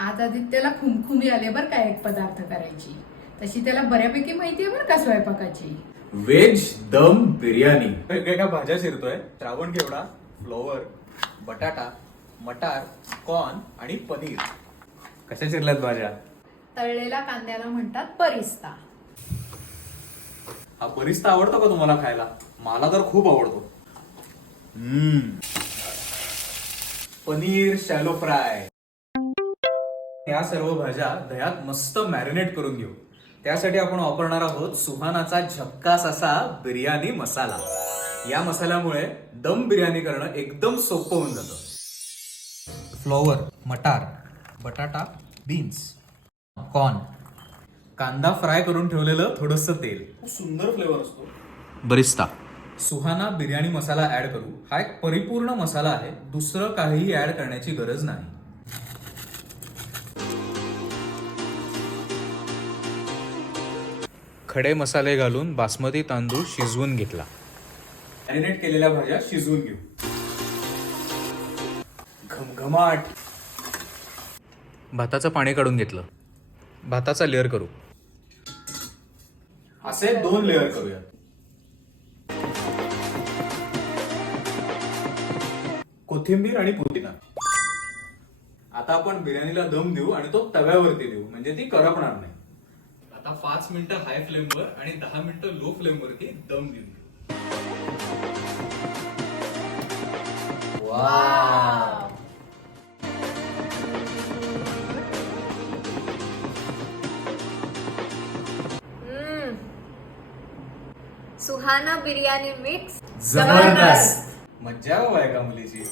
आज आदित्यला खुमखुमी आले बर का एक पदार्थ करायची. तशी त्याला बऱ्यापैकी माहिती आहे बर का स्वयंपाकाची. व्हेज दम बिर्याणी. वेगवेगळ्या भाज्या चिरतोय. श्रावण घेवडा, फ्लॉवर, बटाटा, मटार, कॉर्न आणि पनीर. कशा चिरल्यात भाज्या? तळलेल्या कांद्याला म्हणतात परिस्ता. हा बरिस्ता आवडतो का तुम्हाला खायला? मला तर खूप आवडतो. Paneer shallow fry. या सर्व भाज्या दह्यात मस्त मॅरिनेट करून घेऊ. त्यासाठी आपण वापरणार आहोत सुहानाचा झक्कास असा बिर्याणी मसाला. या मसाल्यामुळे दम बिर्याणी करणं एकदम सोपं होऊन जातं. फ्लॉवर, मटार, बटाटा, बीन्स, कॉर्न, कांदा फ्राय करून ठेवलेलं थोडंसं तेल. खूप सुंदर फ्लेवर असतो. बरिस्ता. सुहाना बिर्याणी मसाला ऍड करू. हा एक परिपूर्ण मसाला आहे. दुसरं काहीही ऍड करण्याची गरज नाही. खडे मसाले घालून बासमती तांदूळ शिजवून घेतला. मॅरिनेट केलेल्या भाज्या शिजवून घेऊ. घमघमाट. भाताचं पाणी काढून घेतलं. भाताचा लेअर करू. असे 2 लेअर करूया. कोथिंबीर आणि पुदिना. आता आपण बिर्याणीला दम देऊ आणि तो तव्यावरती देऊ, म्हणजे ती करपणार नाही. आता 5 मिनिटं हाय फ्लेमवर आणि 10 मिनिटं लो फ्लेमवरती दम देऊ. वाव. सुहाना बिर्याणी मिक्स जबरदस्त. मज्जा आहे का मुलीची.